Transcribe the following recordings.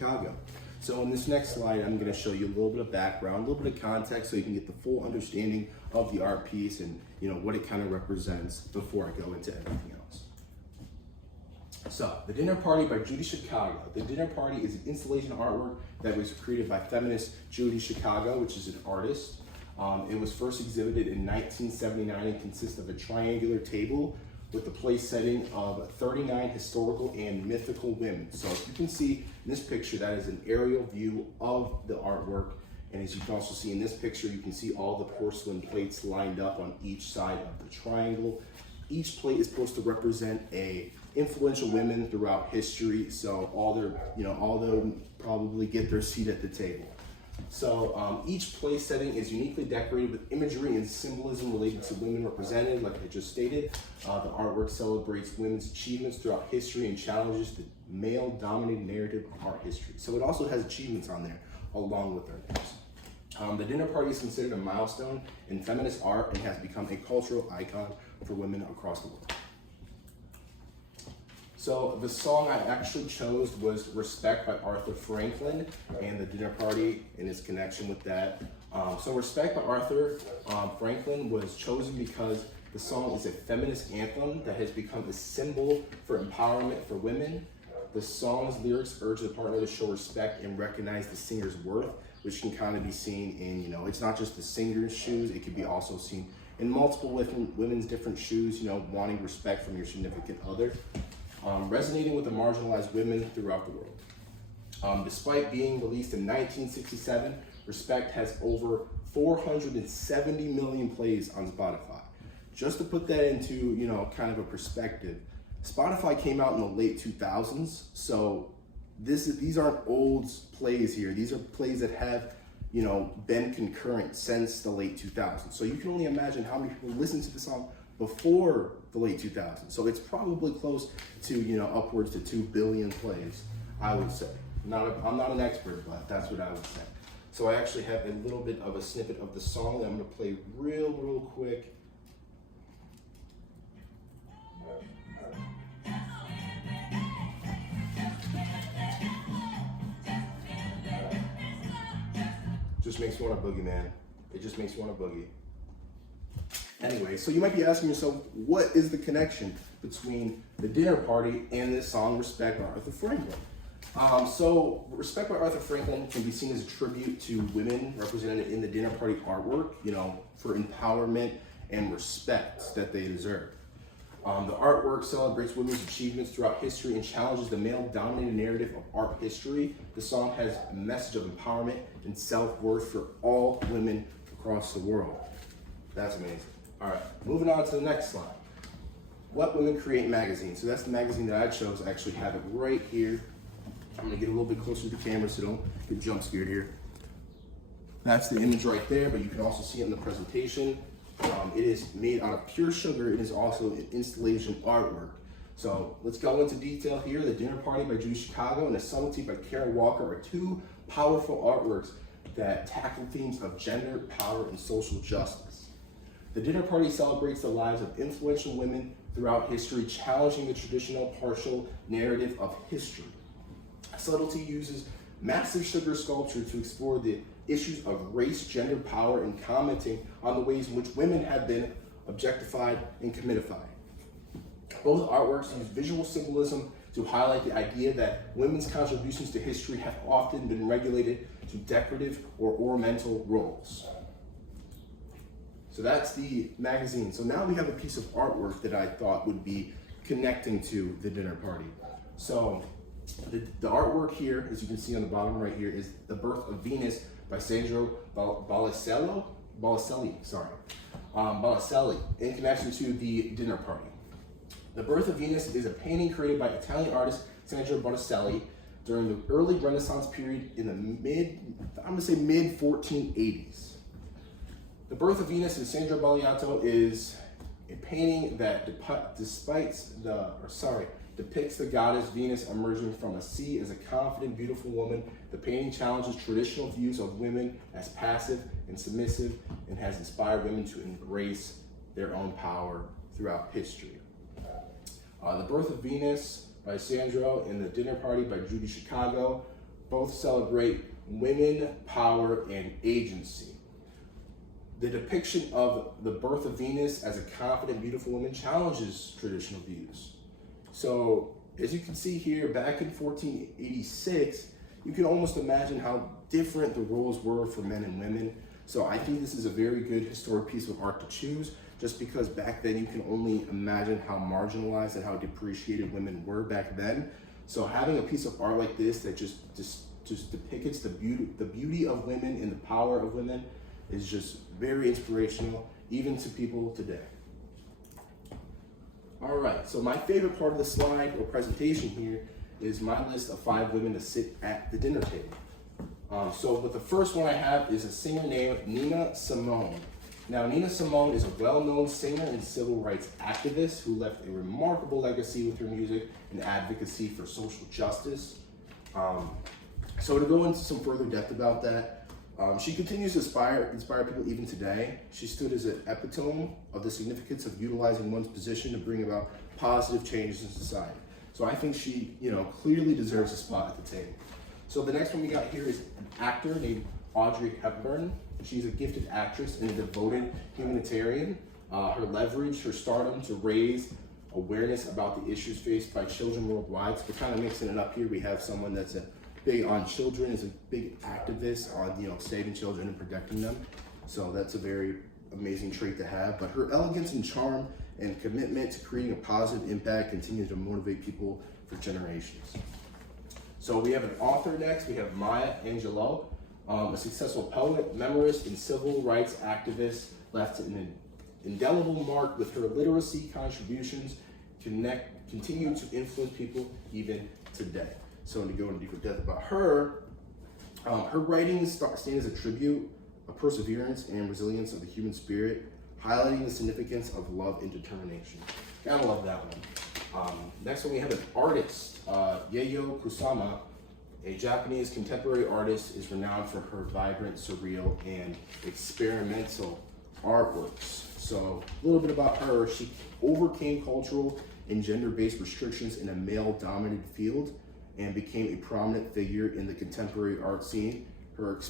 Chicago. So in this next slide, I'm going to show you a little bit of background, a little bit of context so you can get the full understanding of the art piece and what it kind of represents before I go into everything else. So, The Dinner Party by Judy Chicago. The Dinner Party is an installation artwork that was created by feminist Judy Chicago, which is an artist. It was first exhibited in 1979 and consists of a triangular table with the place setting of 39 historical and mythical women. So as you can see in this picture, that is an aerial view of the artwork. And as you can also see in this picture, you can see all the porcelain plates lined up on each side of the triangle. Each plate is supposed to represent a influential women throughout history. So all them probably get their seat at the table. So each place setting is uniquely decorated with imagery and symbolism related to women represented, like I just stated. The artwork celebrates women's achievements throughout history and challenges the male-dominated narrative of art history. So it also has achievements on there, along with their names. The Dinner Party is considered a milestone in feminist art and has become a cultural icon for women across the world. So the song I actually chose was Respect by Aretha Franklin and The Dinner Party and its connection with that. So Respect by Aretha Franklin was chosen because the song is a feminist anthem that has become a symbol for empowerment for women. The song's lyrics urge the partner to show respect and recognize the singer's worth, which can kind of be seen in, it's not just the singer's shoes, it can be also seen in multiple women's different shoes, wanting respect from your significant other. Resonating with the marginalized women throughout the world. Despite being released in 1967, Respect has over 470 million plays on Spotify. Just to put that into, kind of a perspective, Spotify came out in the late 2000s, so these aren't old plays here. These are plays that have, been concurrent since the late 2000s. So you can only imagine how many people listened to the song before the late 2000s. So it's probably close to, upwards to 2 billion plays, I would say. I'm not an expert, but that's what I would say. So I actually have a little bit of a snippet of the song that I'm gonna play real quick. Just makes me want to boogie, man. It just makes me want to boogie. Anyway, so you might be asking yourself, what is the connection between The Dinner Party and this song, Respect by Aretha Franklin? So Respect by Aretha Franklin can be seen as a tribute to women represented in the Dinner Party artwork, for empowerment and respect that they deserve. The artwork celebrates women's achievements throughout history and challenges the male-dominated narrative of art history. The song has a message of empowerment and self-worth for all women across the world. That's amazing. All right, moving on to the next slide. What Women Create magazine. So that's the magazine that I chose. I actually have it right here. I'm gonna get a little bit closer to the camera so don't get jump scared here. That's the image right there, but you can also see it in the presentation. It is made out of pure sugar. It is also an installation artwork. So let's go into detail here. The Dinner Party by Judy Chicago and The Subtlety by Karen Walker are two powerful artworks that tackle themes of gender, power, and social justice. The Dinner Party celebrates the lives of influential women throughout history, challenging the traditional partial narrative of history. Subtlety uses massive sugar sculpture to explore the issues of race, gender, power, and commenting on the ways in which women have been objectified and commodified. Both artworks use visual symbolism to highlight the idea that women's contributions to history have often been regulated to decorative or ornamental roles. So that's the magazine. So now we have a piece of artwork that I thought would be connecting to The Dinner Party. So the artwork here, as you can see on the bottom right here, is The Birth of Venus by Sandro Botticelli, in connection to The Dinner Party. The Birth of Venus is a painting created by Italian artist Sandro Botticelli during the early Renaissance period in the mid 1480s. The Birth of Venus in Sandro Botticelli is a painting that depicts the goddess Venus emerging from a sea as a confident, beautiful woman. The painting challenges traditional views of women as passive and submissive and has inspired women to embrace their own power throughout history. The Birth of Venus by Sandro and The Dinner Party by Judy Chicago both celebrate women, power, and agency. The depiction of the birth of Venus as a confident, beautiful woman challenges traditional views. So, as you can see here, back in 1486, you can almost imagine how different the roles were for men and women. So I think this is a very good historic piece of art to choose, just because back then you can only imagine how marginalized and how depreciated women were back then. So having a piece of art like this that just depicts the beauty of women and the power of women is just very inspirational, even to people today. All right, so my favorite part of the slide or presentation here is my list of 5 women to sit at the dinner table. So the first one I have is a singer named Nina Simone. Now, Nina Simone is a well-known singer and civil rights activist who left a remarkable legacy with her music and advocacy for social justice. So to go into some further depth about that, she continues to inspire people even today. She stood as an epitome of the significance of utilizing one's position to bring about positive changes in society. So I think she, clearly deserves a spot at the table. So the next one we got here is an actor named Audrey Hepburn. She's a gifted actress and a devoted humanitarian. Her leverage, her stardom to raise awareness about the issues faced by children worldwide. So we're kind of mixing it up here. We have someone that's big on children, is a big activist on saving children and protecting them. So that's a very amazing trait to have. But her elegance and charm and commitment to creating a positive impact continues to motivate people for generations. So we have an author next. We have Maya Angelou, a successful poet, memorist, and civil rights activist, left an indelible mark with her literacy contributions, continue to influence people even today. So to go into deeper depth about her, her writings stand as a tribute of perseverance and resilience of the human spirit, highlighting the significance of love and determination. Gotta love that one. Next one we have an artist, Yayoi Kusama, a Japanese contemporary artist, is renowned for her vibrant, surreal, and experimental artworks. So a little bit about her. She overcame cultural and gender-based restrictions in a male-dominated field and became a prominent figure in the contemporary art scene. Her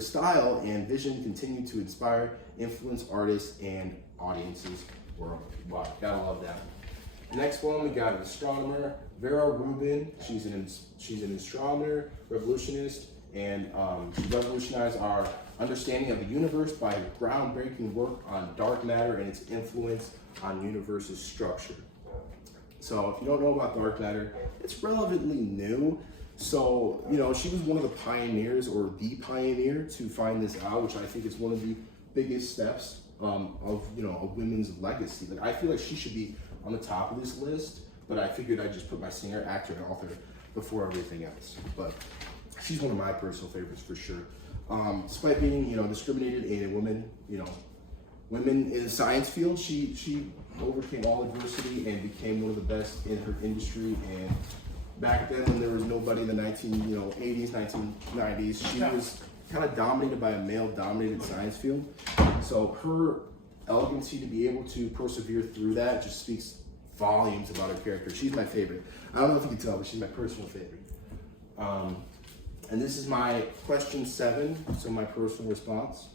style and vision continue to inspire, influence artists and audiences worldwide. Gotta love that. Next one, we got an astronomer, Vera Rubin. She's an astronomer, revolutionist, and she revolutionized our understanding of the universe by her groundbreaking work on dark matter and its influence on universe's structure. So if you don't know about dark matter, it's relevantly new. So, she was one of the pioneers, or the pioneer, to find this out, which I think is one of the biggest steps of a women's legacy. Like, I feel like she should be on the top of this list, but I figured I'd just put my singer, actor, and author before everything else. But she's one of my personal favorites for sure. Despite being, discriminated and a woman, women in the science field, she overcame all adversity and became one of the best in her industry. And back then, when there was nobody in the 80s, 1990s, she was kind of dominated by a male-dominated science field. So her elegancy to be able to persevere through that just speaks volumes about her character. She's my favorite. I don't know if you can tell, but she's my personal favorite. And this is my question 7, so my personal response.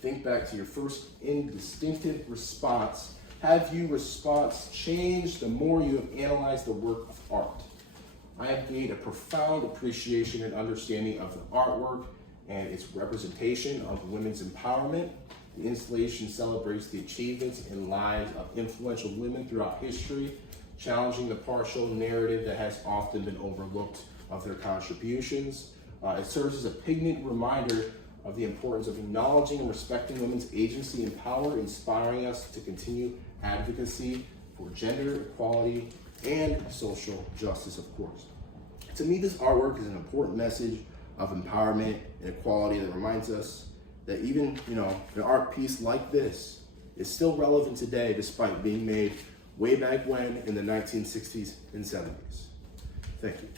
Think back to your first instinctive response. Have your response changed the more you have analyzed the work of art? I have gained a profound appreciation and understanding of the artwork and its representation of women's empowerment. The installation celebrates the achievements and lives of influential women throughout history, challenging the partial narrative that has often been overlooked of their contributions. It serves as a poignant reminder of the importance of acknowledging and respecting women's agency and power, inspiring us to continue advocacy for gender equality and social justice, of course. To me, this artwork is an important message of empowerment and equality that reminds us that even, an art piece like this is still relevant today despite being made way back when in the 1960s and 70s. Thank you.